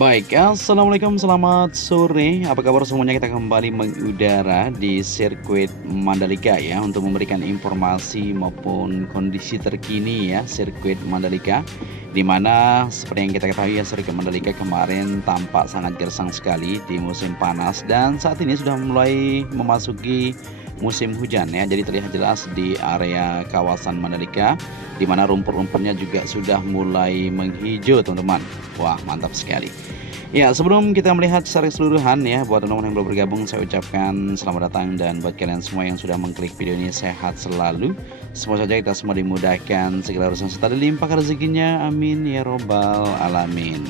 Baik, assalamualaikum, selamat sore. Apa kabar semuanya? Kita kembali mengudara di sirkuit Mandalika ya, untuk memberikan informasi maupun kondisi terkini ya sirkuit Mandalika. Dimana seperti yang kita ketahui ya, sirkuit Mandalika kemarin tampak sangat gersang sekali di musim panas, dan saat ini sudah mulai memasuki musim hujan ya. Jadi terlihat jelas di area kawasan Mandalika, di mana rumput-rumputnya juga sudah mulai menghijau teman-teman. Wah, mantap sekali. Ya, sebelum kita melihat secara keseluruhan ya, buat teman-teman yang belum bergabung, saya ucapkan selamat datang, dan buat kalian semua yang sudah mengklik video ini, sehat selalu. Semoga saja kita semua dimudahkan segala urusan serta dilimpahkan rezekinya, amin ya robbal alamin.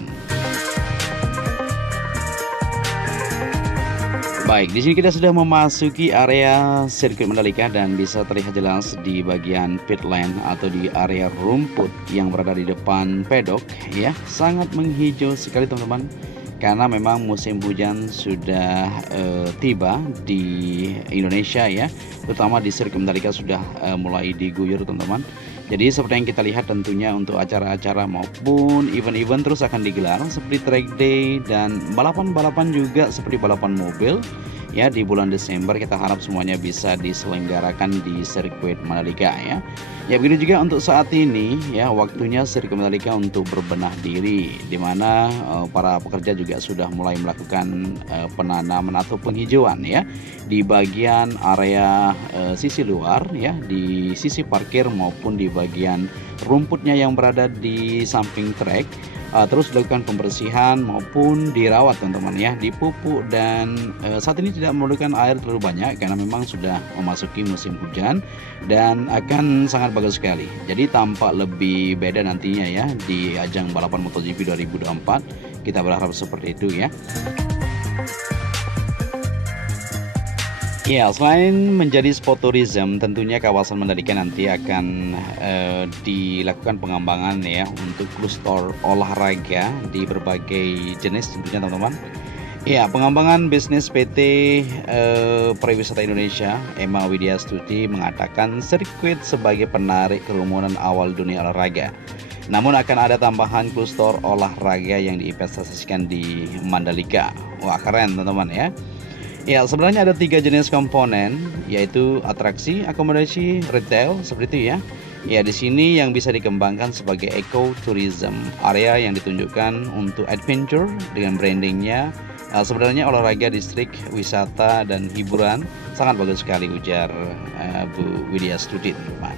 Baik, di sini kita sudah memasuki area sirkuit Mandalika, dan bisa terlihat jelas di bagian pit lane atau di area rumput yang berada di depan pedok ya, sangat menghijau sekali teman-teman. Karena memang musim hujan sudah tiba di Indonesia ya, terutama di sirkuit Mandalika sudah mulai diguyur teman-teman. Jadi seperti yang kita lihat, tentunya untuk acara-acara maupun event-event terus akan digelar seperti track day dan balapan-balapan juga seperti balapan mobil ya. Di bulan Desember kita harap semuanya bisa diselenggarakan di sirkuit Mandalika ya. Ya, begitu juga untuk saat ini ya, waktunya sirkuit Mandalika untuk berbenah diri, di mana para pekerja juga sudah mulai melakukan penanaman atau penghijauan ya di bagian area sisi luar ya, di sisi parkir maupun di bagian rumputnya yang berada di samping trek. Terus dilakukan pembersihan maupun dirawat teman-teman ya, dipupuk, dan saat ini tidak memerlukan air terlalu banyak karena memang sudah memasuki musim hujan dan akan sangat bagus sekali. Jadi tampak lebih beda nantinya ya di ajang balapan MotoGP 2024. Kita berharap seperti itu ya. Ya, selain menjadi spot tourism, tentunya kawasan Mandalika nanti akan dilakukan pengembangan ya untuk kluster olahraga di berbagai jenis tentunya teman-teman. Ya, pengembangan bisnis PT Pariwisata Indonesia, Emma Widya Stuti mengatakan sirkuit sebagai penarik kerumunan awal dunia olahraga. Namun akan ada tambahan kluster olahraga yang diinvestasikan di Mandalika. Wah, keren teman-teman ya. Ya, sebenarnya ada 3 jenis komponen, yaitu atraksi, akomodasi, retail, seperti itu ya. Ya, di sini yang bisa dikembangkan sebagai eco-tourism, area yang ditunjukkan untuk adventure dengan brandingnya. Sebenarnya olahraga, distrik, wisata, dan hiburan sangat bagus sekali, ujar Bu Widya Stuti teman-teman.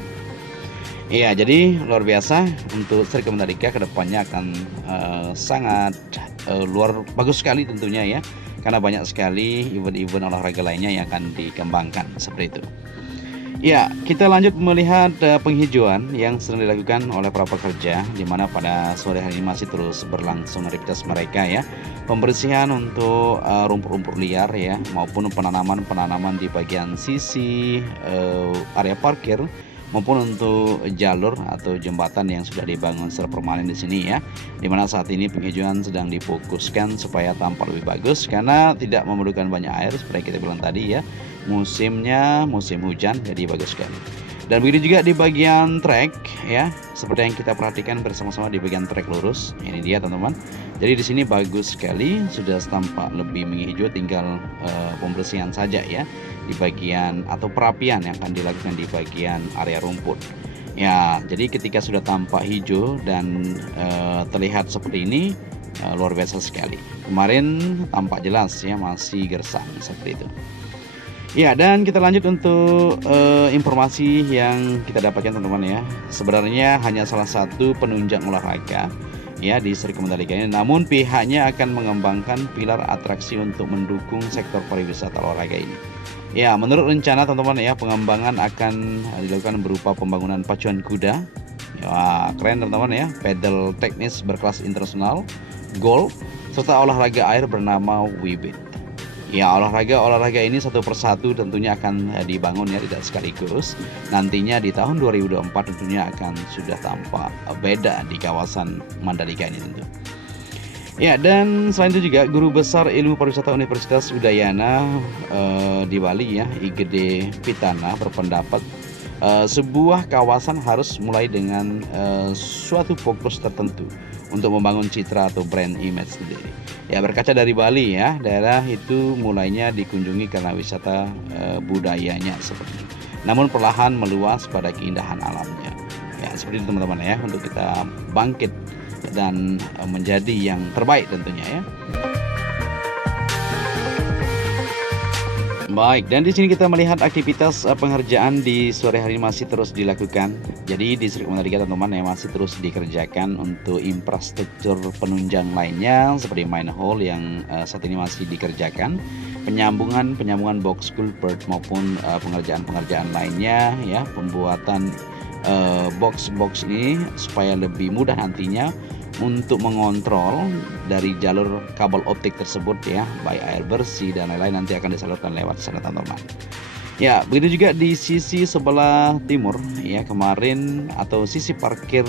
Ya, jadi luar biasa untuk sirkuit Mandalika kedepannya akan sangat luar bagus sekali tentunya ya, karena banyak sekali event-event olahraga lainnya yang akan dikembangkan seperti itu. Ya, kita lanjut melihat penghijauan yang sedang dilakukan oleh para pekerja, di mana pada sore hari ini masih terus berlangsung aktivitas mereka ya. Pembersihan untuk rumput-rumput liar ya, maupun penanaman di bagian sisi area parkir, maupun untuk jalur atau jembatan yang sudah dibangun secara permanen di sini ya. Dimana saat ini penghijauan sedang difokuskan supaya tampak lebih bagus karena tidak memerlukan banyak air seperti kita bilang tadi ya. Musimnya musim hujan, jadi bagus sekali. Dan begitu juga di bagian trek ya, seperti yang kita perhatikan bersama-sama di bagian trek lurus. Ini dia teman-teman. Jadi di sini bagus sekali, sudah tampak lebih menghijau, tinggal pembersihan saja ya di bagian atau perapian yang akan dilakukan di bagian area rumput. Ya, jadi ketika sudah tampak hijau dan terlihat seperti ini, luar biasa sekali. Kemarin tampak jelas ya masih gersang seperti itu. Ya, dan kita lanjut untuk informasi yang kita dapatkan teman-teman ya. Sebenarnya hanya salah satu penunjang olahraga ya di sirkuit Mandalika ini, namun pihaknya akan mengembangkan pilar atraksi untuk mendukung sektor pariwisata olahraga ini. Ya, menurut rencana teman-teman ya, pengembangan akan dilakukan berupa pembangunan pacuan kuda. Ya, keren teman-teman ya, pedal teknis berkelas internasional, golf, serta olahraga air bernama Wibit. Ya, olahraga ini satu persatu tentunya akan dibangun ya, tidak sekaligus. Nantinya di tahun 2024 tentunya akan sudah tampak beda di kawasan Mandalika ini tentu. Ya, dan selain itu juga Guru Besar Ilmu Pariwisata Universitas Udayana di Bali ya, IGD Pitana berpendapat sebuah kawasan harus mulai dengan suatu fokus tertentu untuk membangun citra atau brand image sendiri. Ya, berkaca dari Bali ya, daerah itu mulainya dikunjungi karena wisata budayanya seperti itu. Namun perlahan meluas pada keindahan alamnya. Ya, seperti itu teman-teman ya, untuk kita bangkit dan menjadi yang terbaik tentunya ya. Baik, dan di sini kita melihat aktivitas pengerjaan di sore hari masih terus dilakukan. Jadi di Distrik Mandalika teman-teman yang masih terus dikerjakan untuk infrastruktur penunjang lainnya seperti manhole yang saat ini masih dikerjakan, penyambungan box culvert maupun pengerjaan lainnya ya, pembuatan box ini supaya lebih mudah nantinya untuk mengontrol dari jalur kabel optik tersebut ya, baik air bersih dan lain-lain nanti akan disalurkan lewat sana teman-teman. Ya, begitu juga di sisi sebelah timur ya, kemarin atau sisi parkir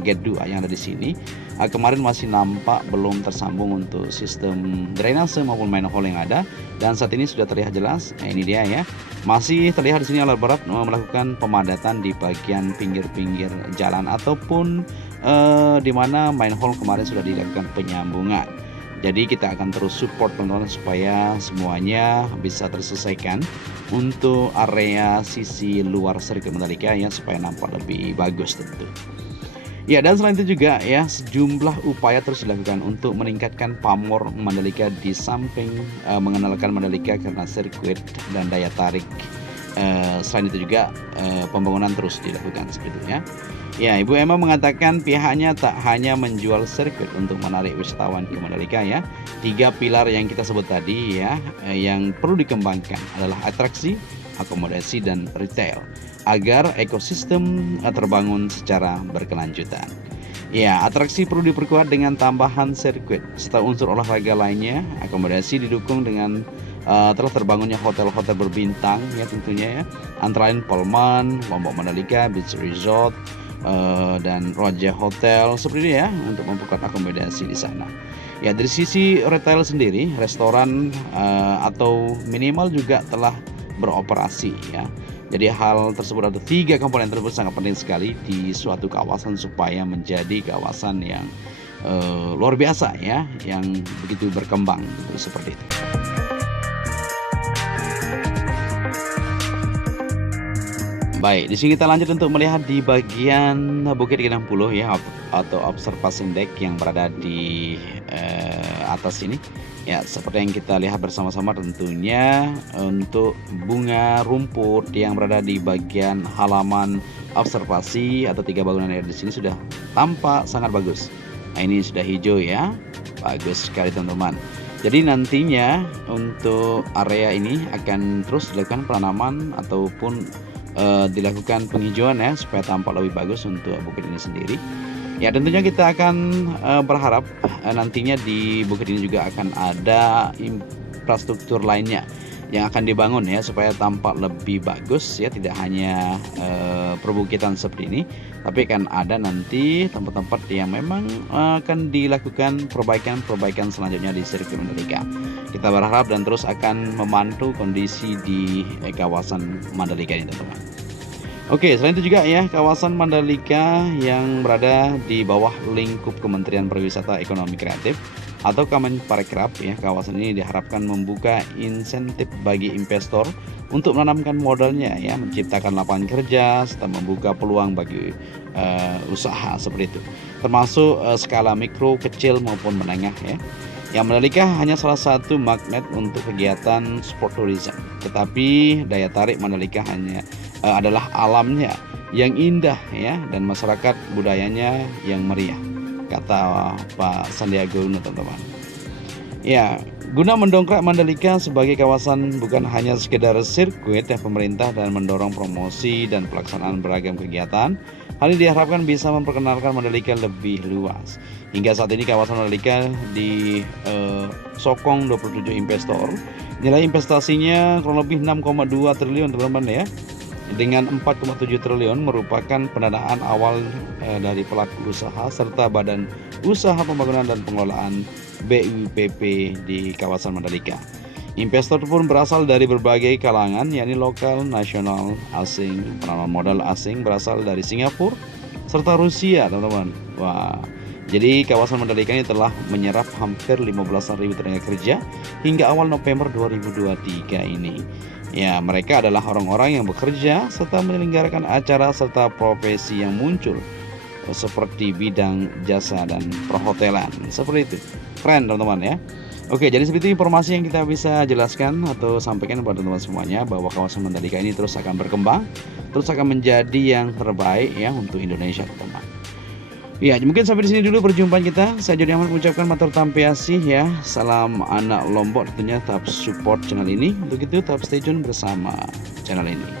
gate 2 yang ada di sini kemarin masih nampak belum tersambung untuk sistem drainase maupun manhole yang ada, dan saat ini sudah terlihat jelas. Nah, ini dia ya. Masih terlihat di sini alat berat melakukan pemadatan di bagian pinggir-pinggir jalan ataupun di mana manhole kemarin sudah dilakukan penyambungan. Jadi kita akan terus support teman-teman supaya semuanya bisa terselesaikan untuk area sisi luar sirkuit Mandalika ya, supaya nampak lebih bagus tentu. Ya, dan selain itu juga ya, sejumlah upaya terus dilakukan untuk meningkatkan pamor Mandalika di samping mengenalkan Mandalika karena sirkuit dan daya tarik. Selain itu juga pembangunan terus dilakukan seperti itu ya. Ya, Ibu Emma mengatakan pihaknya tak hanya menjual sirkuit untuk menarik wisatawan ke Mandalika ya. 3 pilar yang kita sebut tadi ya, yang perlu dikembangkan adalah atraksi, akomodasi, dan retail agar ekosistem terbangun secara berkelanjutan. Ya, atraksi perlu diperkuat dengan tambahan sirkuit serta unsur olahraga lainnya. Akomodasi didukung dengan telah terbangunnya hotel-hotel berbintang ya tentunya ya, antara lain Pullman, Lombok Mandalika Beach Resort, dan Raja Hotel seperti ini ya, untuk memperkuat akomodasi di sana. Ya, dari sisi retail sendiri, restoran atau minimal juga telah beroperasi ya. Jadi hal tersebut atau 3 komponen tersebut sangat penting sekali di suatu kawasan supaya menjadi kawasan yang luar biasa ya, yang begitu berkembang gitu, seperti itu. Baik, di sini kita lanjut untuk melihat di bagian Bukit Gendang Puluh ya, atau observation deck yang berada di atas ini. Ya, seperti yang kita lihat bersama-sama tentunya untuk bunga rumput yang berada di bagian halaman observasi atau 3 bangunan yang ada di sini sudah tampak sangat bagus. Nah, ini sudah hijau ya, bagus sekali teman-teman. Jadi nantinya untuk area ini akan terus dilakukan penanaman ataupun dilakukan penghijauan ya, supaya tampak lebih bagus untuk bukit ini sendiri. Ya, tentunya kita akan berharap nantinya di bukit ini juga akan ada infrastruktur lainnya yang akan dibangun ya, supaya tampak lebih bagus ya, tidak hanya perbukitan seperti ini, tapi akan ada nanti tempat-tempat yang memang akan dilakukan perbaikan selanjutnya di sirkuit Mandalika. Kita berharap dan terus akan memantau kondisi di kawasan Mandalika ini teman-teman. Oke, selain itu juga ya, kawasan Mandalika yang berada di bawah lingkup Kementerian Pariwisata Ekonomi Kreatif atau Kemenparekraf ya, kawasan ini diharapkan membuka insentif bagi investor untuk menanamkan modalnya ya, menciptakan lapangan kerja serta membuka peluang bagi usaha seperti itu, termasuk skala mikro, kecil maupun menengah ya. Yang Mandalika hanya salah satu magnet untuk kegiatan sport tourism, tetapi daya tarik Mandalika hanya adalah alamnya yang indah ya, dan masyarakat budayanya yang meriah, kata Pak Sandiaga Uno teman-teman. Ya, guna mendongkrak Mandalika sebagai kawasan bukan hanya sekedar sirkuit ya, pemerintah dan mendorong promosi dan pelaksanaan beragam kegiatan Hal ini diharapkan bisa memperkenalkan Mandalika lebih luas. Hingga saat ini kawasan Mandalika disokong 27 investor. Nilai investasinya kurang lebih 6,2 triliun teman-teman ya. Dengan 4,7 triliun merupakan pendanaan awal dari pelaku usaha serta Badan Usaha Pembangunan dan Pengelolaan BUPP di kawasan Mandalika. Investor pun berasal dari berbagai kalangan, yakni lokal, nasional, asing. Penanaman modal asing berasal dari Singapura serta Rusia, teman-teman. Wah, jadi kawasan Mandalika ini telah menyerap hampir 15.000 tenaga kerja hingga awal November 2023 ini. Ya, mereka adalah orang-orang yang bekerja serta menyelenggarakan acara serta profesi yang muncul seperti bidang jasa dan perhotelan. Seperti itu. Keren, teman-teman ya. Oke, jadi seperti itu informasi yang kita bisa jelaskan atau sampaikan kepada teman-teman semuanya, bahwa kawasan Mandalika ini terus akan berkembang, terus akan menjadi yang terbaik ya untuk Indonesia, teman-teman. Ya, mungkin sampai di sini dulu perjumpaan kita. Saya Jody Ahmad mengucapkan matur tampiasih ya. Salam anak Lombok, tentunya tetap support channel ini. Untuk itu tetap stay tune bersama channel ini.